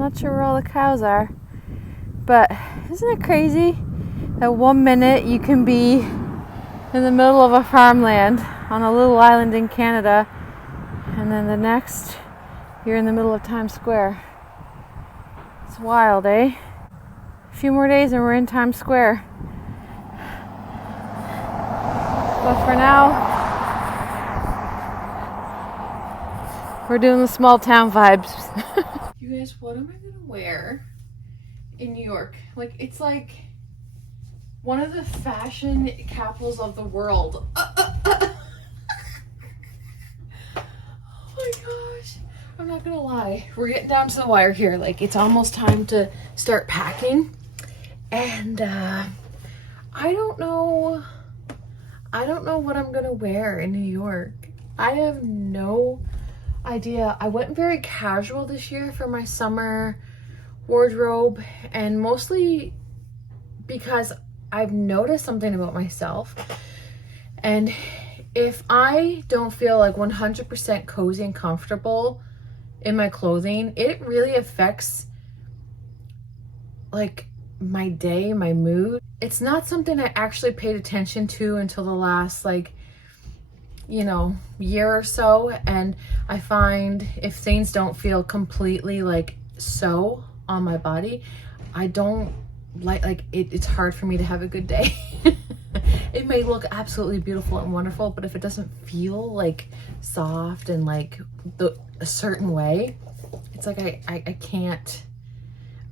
not sure where all the cows are. But isn't it crazy that 1 minute you can be in the middle of a farmland on a little island in Canada, and then the next you're in the middle of Times Square. It's wild, eh? A few more days and we're in Times Square. But for now, we're doing the small town vibes. You guys, what am I gonna wear in New York? Like, it's like one of the fashion capitals of the world. Oh my gosh. I'm not gonna lie. We're getting down to the wire here. Like, it's almost time to start packing. And I don't know what I'm gonna wear in New York. I have no idea. I went very casual this year for my summer wardrobe, and mostly because I've noticed something about myself. And if I don't feel like 100% cozy and comfortable in my clothing, it really affects like my day, my mood. It's not something I actually paid attention to until the last year or so. And I find if things don't feel completely like so on my body, I don't like it. It's hard for me to have a good day. It may look absolutely beautiful and wonderful, but if it doesn't feel like soft and like a certain way, it's like I can't,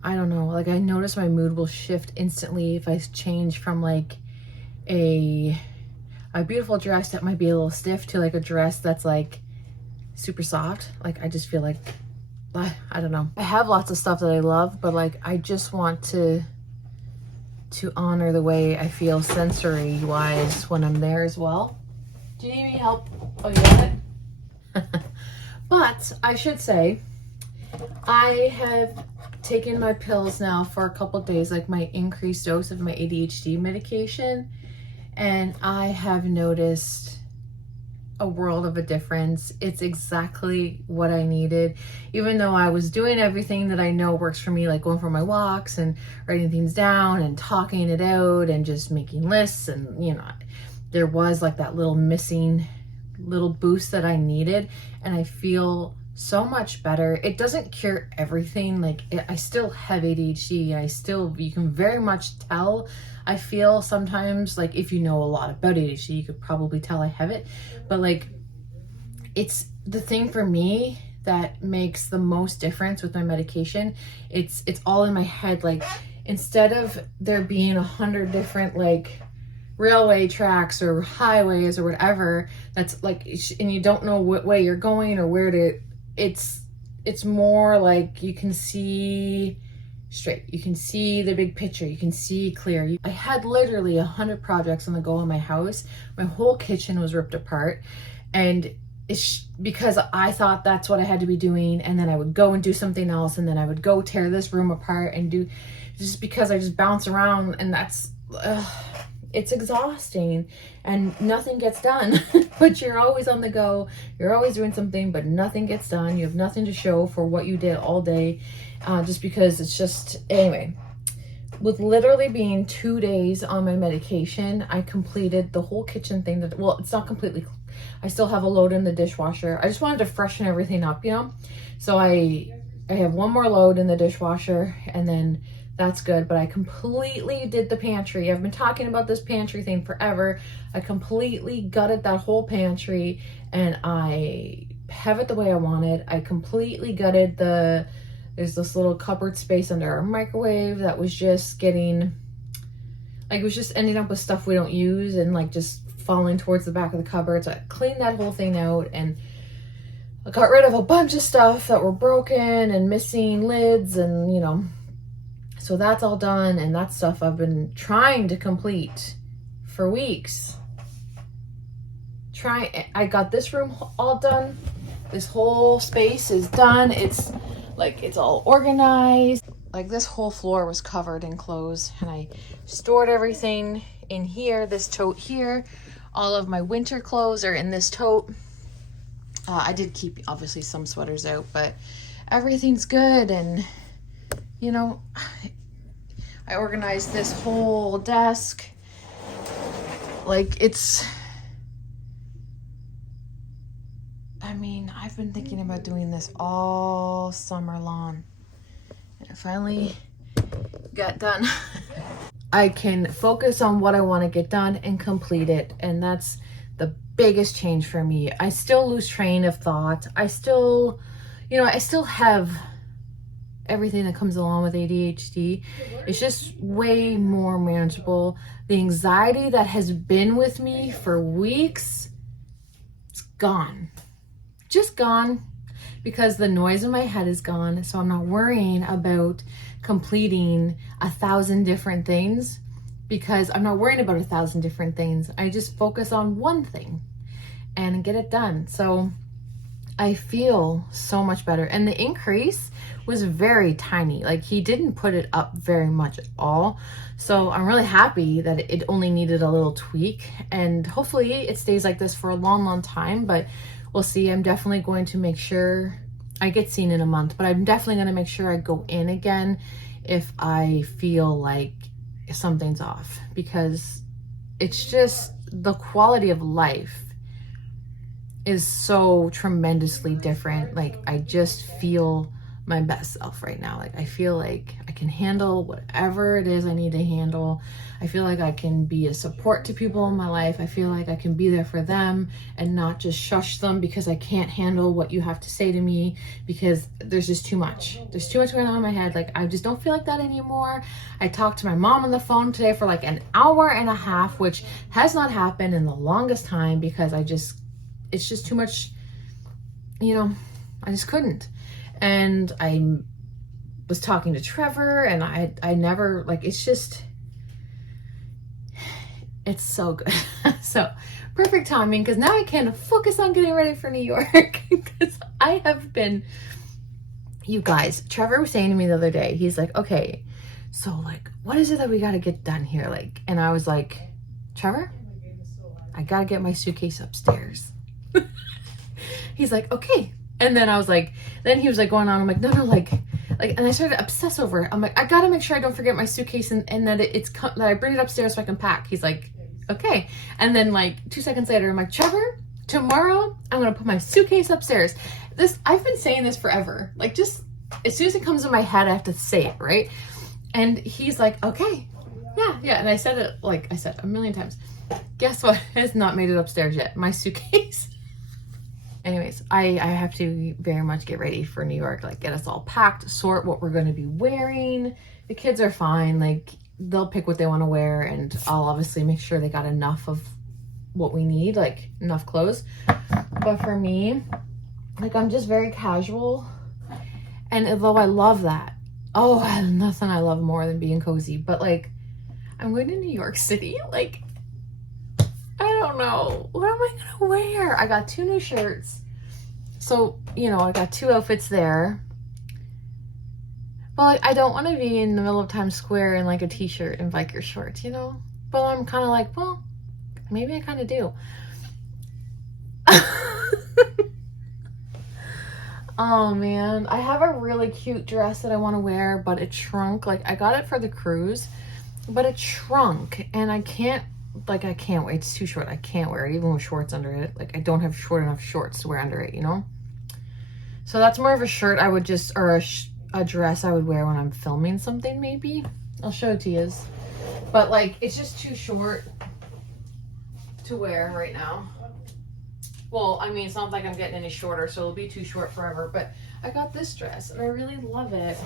I don't know, like I notice my mood will shift instantly if I change from like a beautiful dress that might be a little stiff to like a dress that's like super soft. Like I just feel like, I don't know. I have lots of stuff that I love, but like I just want to honor the way I feel sensory wise when I'm there as well. Do you need any help? Oh, you got it? But I should say, I have taken my pills now for a couple days, like my increased dose of my ADHD medication, and I have noticed a world of a difference. It's exactly what I needed. Even though I was doing everything that I know works for me, like going for my walks and writing things down and talking it out and just making lists, and there was like that little missing little boost that I needed, and I feel so much better. It doesn't cure everything. Like I still have ADHD. You can very much tell. I feel sometimes, like if you know a lot about ADHD, you could probably tell I have it. But like, it's the thing for me that makes the most difference with my medication. It's all in my head. Like instead of there being 100 different like railway tracks or highways or whatever, that's like, and you don't know what way you're going or where to, it's more like you can see straight, you can see the big picture, you can see clear. I had literally 100 projects on the go in my house. My whole kitchen was ripped apart, and it's because I thought that's what I had to be doing, and then I would go and do something else, and then I would go tear this room apart and do, just because I just bounce around, and that's it's exhausting and nothing gets done. But you're always on the go, you're always doing something, but nothing gets done. You have nothing to show for what you did all day, just because it's just, anyway, with literally being 2 days on my medication, I completed the whole kitchen thing. That, well, it's not completely, I still have a load in the dishwasher. I just wanted to freshen everything up, so I have one more load in the dishwasher, and then that's good. But I completely did the pantry. I've been talking about this pantry thing forever. I completely gutted that whole pantry, and I have it the way I want it. I completely gutted there's this little cupboard space under our microwave that was just getting, like, it was just ending up with stuff we don't use and like just falling towards the back of the cupboard. So I cleaned that whole thing out, and I got rid of a bunch of stuff that were broken and missing lids, and so that's all done. And that stuff I've been trying to complete for weeks. I got this room all done. This whole space is done. It's like, it's all organized. Like, this whole floor was covered in clothes, and I stored everything in here, this tote here. All of my winter clothes are in this tote. I did keep obviously some sweaters out, but everything's good. And You know, I organized this whole desk. Like, it's, I mean, I've been thinking about doing this all summer long. And it finally got done. I can focus on what I want to get done and complete it. And that's the biggest change for me. I still lose train of thought. I still, I still have everything that comes along with ADHD. It's just way more manageable. The anxiety that has been with me for weeks, it's gone. Just gone, because the noise in my head is gone. So I'm not worrying about completing 1,000 different things, because I'm not worrying about 1,000 different things. I just focus on one thing and get it done. So I feel so much better. And the increase was very tiny. Like, he didn't put it up very much at all. So I'm really happy that it only needed a little tweak, and hopefully it stays like this for a long, long time, but we'll see. I'm definitely going to make sure I get seen in a month, but I'm definitely going to make sure I go in again if I feel like something's off, because it's just the quality of life is so tremendously different. Like, I just feel my best self right now. Like, I feel like I can handle whatever it is I need to handle. I feel like I can be a support to people in my life. I feel like I can be there for them and not just shush them because I can't handle what you have to say to me, because there's just too much. There's too much going on in my head. Like, I just don't feel like that anymore. I talked to my mom on the phone today for like an hour and a half, which has not happened in the longest time, because it's just too much, I just couldn't. And I was talking to Trevor, and I never, like, it's so good. So perfect timing, because now I can focus on getting ready for New York, because I have been, you guys, Trevor was saying to me the other day, he's like, okay, so like, what is it that we got to get done here? Like, and I was like, Trevor, I got to get my suitcase upstairs. He's like, okay. And then I was like, then he was like going on. I'm like, no, like, and I started to obsess over it. I'm like, I got to make sure I don't forget my suitcase, and that that I bring it upstairs so I can pack. He's like, okay. And then like 2 seconds later, I'm like, Trevor, tomorrow I'm going to put my suitcase upstairs. I've been saying this forever. Like, just as soon as it comes in my head, I have to say it, right? And he's like, okay, yeah. And I said it, like I said a million times. Guess what? Has not made it upstairs yet. My suitcase. Anyways, I have to very much get ready for New York, like get us all packed, sort what we're going to be wearing. The kids are fine. Like, they'll pick what they want to wear, and I'll obviously make sure they got enough of what we need, like enough clothes. But for me, like, I'm just very casual. And although I love that, nothing I love more than being cozy. But like, I'm going to New York City. Like, I don't know. What am I going to wear? I got 2 new shirts. So, I got 2 outfits there. But like, I don't want to be in the middle of Times Square in like a t-shirt and biker shorts, But I'm kind of like, well, maybe I kind of do. Oh man, I have a really cute dress that I want to wear, but it shrunk. Like, I got it for the cruise, but it shrunk, and I can't wear it. It's too short. I can't wear it even with shorts under it. Like, I don't have short enough shorts to wear under it, So that's more of a shirt I would just, or a dress I would wear when I'm filming something, maybe. I'll show it to you. But like, it's just too short to wear right now. Well, I mean, it's not like I'm getting any shorter, so it'll be too short forever. But I got this dress, and I really love it.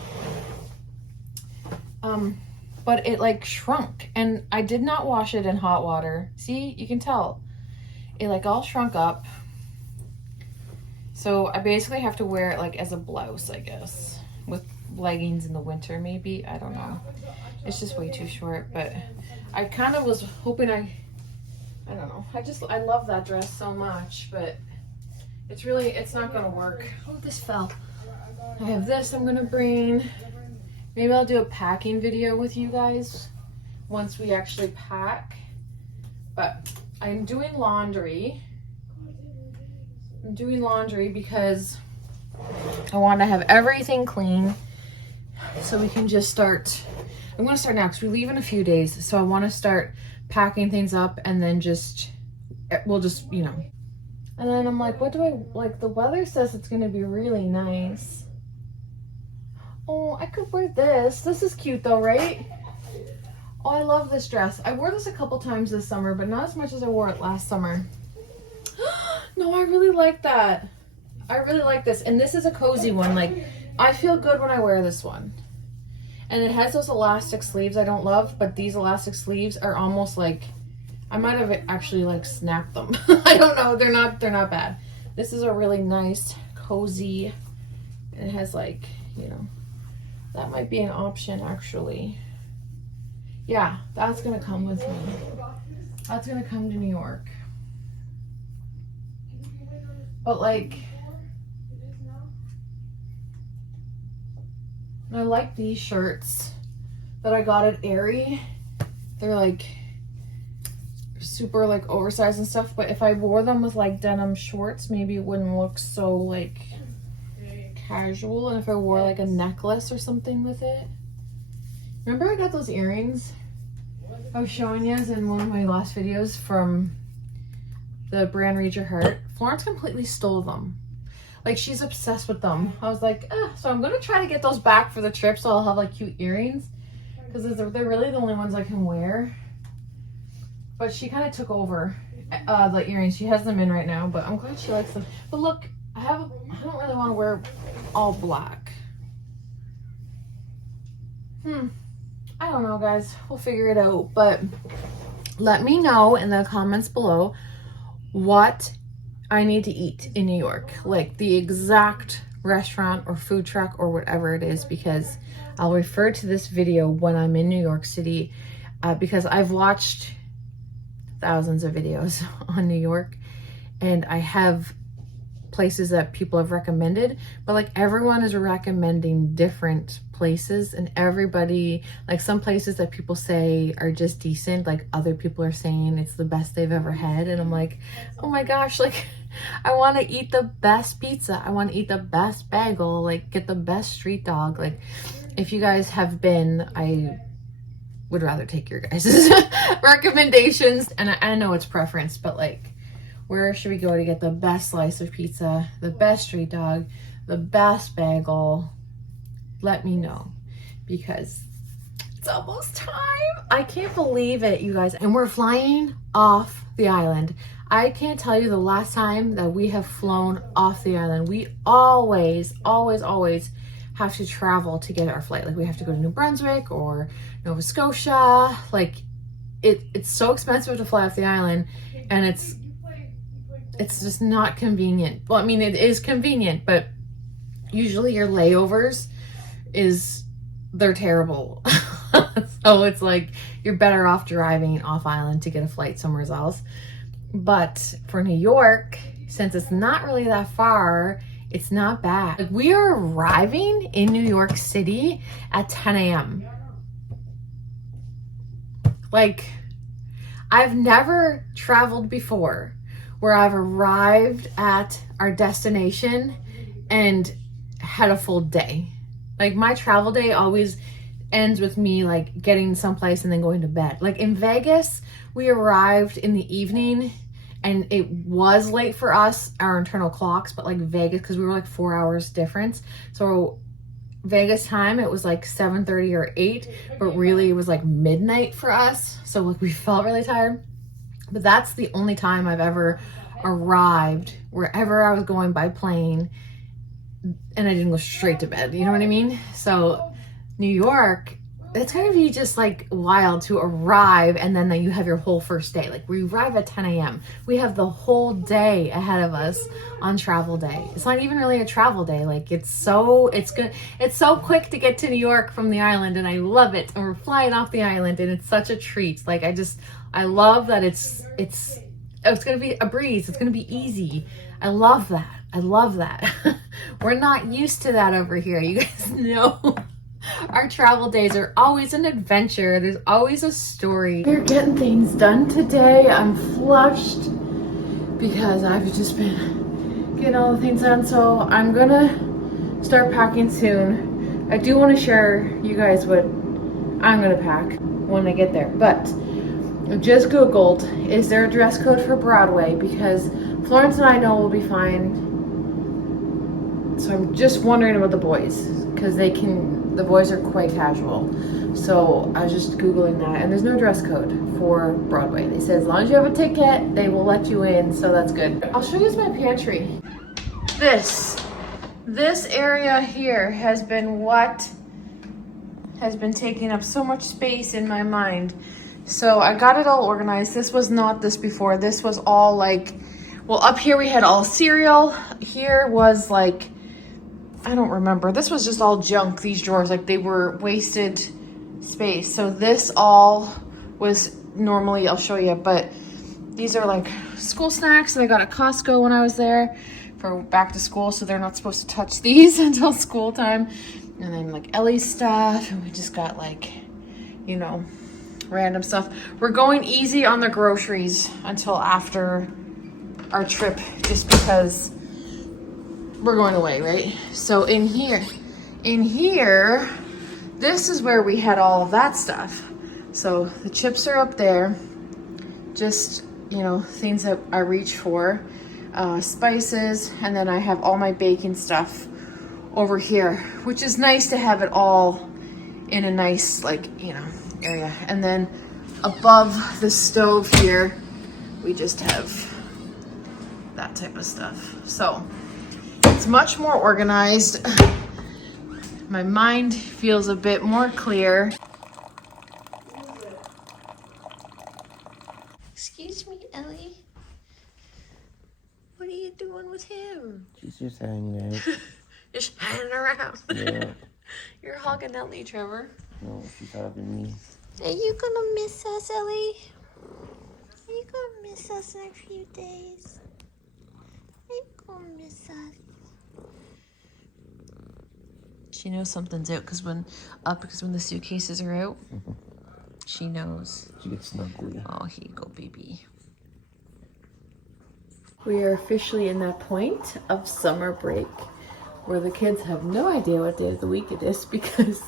But it like shrunk, and I did not wash it in hot water. See, you can tell. It like all shrunk up. So I basically have to wear it like as a blouse, I guess. With leggings in the winter, maybe. I don't know. It's just way too short, but I kind of was hoping I don't know. I love that dress so much, but it's not going to work. Oh, this fell. I have this I'm going to bring. Maybe I'll do a packing video with you guys once we actually pack. But I'm doing laundry. Because I want to have everything clean so we can just start. I'm gonna start now because we leave in a few days. So I want to start packing things up and then we'll just, you know. And then I'm like, what do I, like the weather says it's gonna be really nice. Oh, I could wear this. This is cute though, right? Oh, I love this dress. I wore this a couple times this summer, but not as much as I wore it last summer. No, I really like that. I really like this. And this is a cozy one. Like, I feel good when I wear this one. And it has those elastic sleeves I don't love, but these elastic sleeves are almost like, I might have actually like snapped them. I don't know. They're not bad. This is a really nice, cozy, and it has like, you know, that might be an option actually. Yeah, that's gonna come with me. That's gonna come to New York. But like, I like these shirts that I got at Aerie. They're like super like oversized and stuff, but if I wore them with like denim shorts, maybe it wouldn't look so like casual. And if I wore like a necklace or something with it. Remember I got those earrings I was showing you in one of my last videos from the brand Read Your Heart? Florence completely stole them. Like, she's obsessed with them. I was like, so I'm gonna try to get those back for the trip so I'll have like cute earrings, because they're really the only ones I can wear. But she kind of took over the earrings. She has them in right now, but I'm glad she likes them. But look, I don't really want to wear all black. I don't know, guys. We'll figure it out. But let me know in the comments below what I need to eat in New York. Like the exact restaurant or food truck or whatever it is, because I'll refer to this video when I'm in New York City, because I've watched thousands of videos on New York and I have places that people have recommended, but like everyone is recommending different places, and everybody, like some places that people say are just decent, like other people are saying it's the best they've ever had. And I'm like, oh my gosh, like I want to eat the best pizza, I want to eat the best bagel, like get the best street dog. Like if you guys have been, I would rather take your guys' recommendations, and I know it's preference, but like where should we go to get the best slice of pizza, the best street dog, the best bagel? Let me know, because it's almost time. I can't believe it, you guys. And we're flying off the island. I can't tell you the last time that we have flown off the island. We always have to travel to get our flight. Like we have to go to New Brunswick or Nova Scotia. Like it's so expensive to fly off the island, and it's just not convenient. Well, I mean, it is convenient, but usually your layovers they're terrible. So it's like you're better off driving off island to get a flight somewhere else. But for New York, since it's not really that far, it's not bad. Like we are arriving in New York City at 10 a.m. Like I've never traveled before where I've arrived at our destination and had a full day. Like my travel day always ends with me like getting someplace and then going to bed. Like in Vegas, we arrived in the evening and it was late for us, our internal clocks, but like Vegas, because we were like 4 hours difference. So Vegas time, it was like 7:30 or 8, but really it was like midnight for us. So like we felt really tired. But that's the only time I've ever arrived wherever I was going by plane and I didn't go straight to bed. You know what I mean? So New York, it's gonna be just like wild to arrive and then you have your whole first day. Like we arrive at 10 a.m. We have the whole day ahead of us on travel day. It's not even really a travel day. Like it's so quick to get to New York from the island, and I love it. And we're flying off the island and it's such a treat. Like I love that it's gonna be a breeze. It's gonna be easy. I love that. I love that. We're not used to that over here. You guys know our travel days are always an adventure. There's always a story. We're getting things done today. I'm flushed because I've just been getting all the things done. So I'm gonna start packing soon. I do want to share you guys what I'm gonna pack when I get there. But I just Googled, is there a dress code for Broadway? Because Florence and I know we'll be fine. So I'm just wondering about the boys, because the boys are quite casual. So I was just Googling that, and there's no dress code for Broadway. They said as long as you have a ticket, they will let you in, so that's good. I'll show you my pantry. This area here has been taking up so much space in my mind. So I got it all organized. This was not this before. This was all like, well, up here we had all cereal. Here was like, I don't remember. This was just all junk, these drawers, like they were wasted space. So this all was normally, I'll show you, but these are like school snacks that I got at Costco when I was there for back to school. So they're not supposed to touch these until school time. And then like Ellie's stuff. And we just got like, you know, random stuff. We're going easy on the groceries until after our trip, just because we're going away, right? So in here, this is where we had all of that stuff. So the chips are up there, just, you know, things that I reach for, spices, and then I have all my baking stuff over here, which is nice to have it all in a nice, like, you know, area. And then above the stove here, we just have that type of stuff. So it's much more organized. My mind feels a bit more clear. Excuse me, Ellie. What are you doing with him? She's just hanging out. Just hanging around. Yeah. You're hugging Ellie, Trevor. No, she's hugging me. Are you gonna miss us, Ellie? Are you gonna miss us in a few days? Are you gonna miss us? She knows something's out because when the suitcases are out, she knows. She gets snuggly. Oh, here you go, baby. We are officially in that point of summer break where the kids have no idea what day of the week it is, because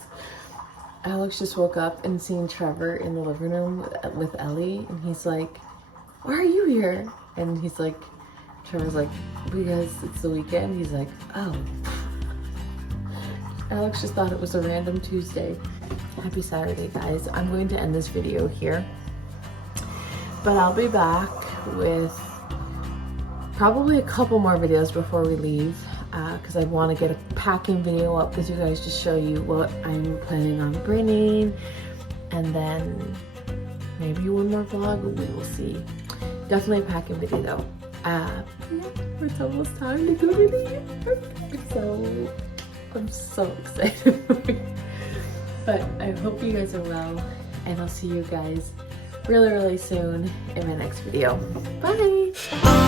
Alex just woke up and seen Trevor in the living room with Ellie, and he's like, "Why are you here?" And he's like, Trevor's like, "Because it's the weekend." He's like, "Oh." Alex just thought it was a random Tuesday. Happy Saturday, guys. I'm going to end this video here, but I'll be back with probably a couple more videos before we leave, because I want to get a packing video up because you guys just show you what I'm planning on bringing, and then maybe one more vlog, we will see. Definitely a packing video though. Yeah, it's almost time to go to the airport, so I'm so excited. But I hope you guys are well, and I'll see you guys really, really soon in my next video. Bye!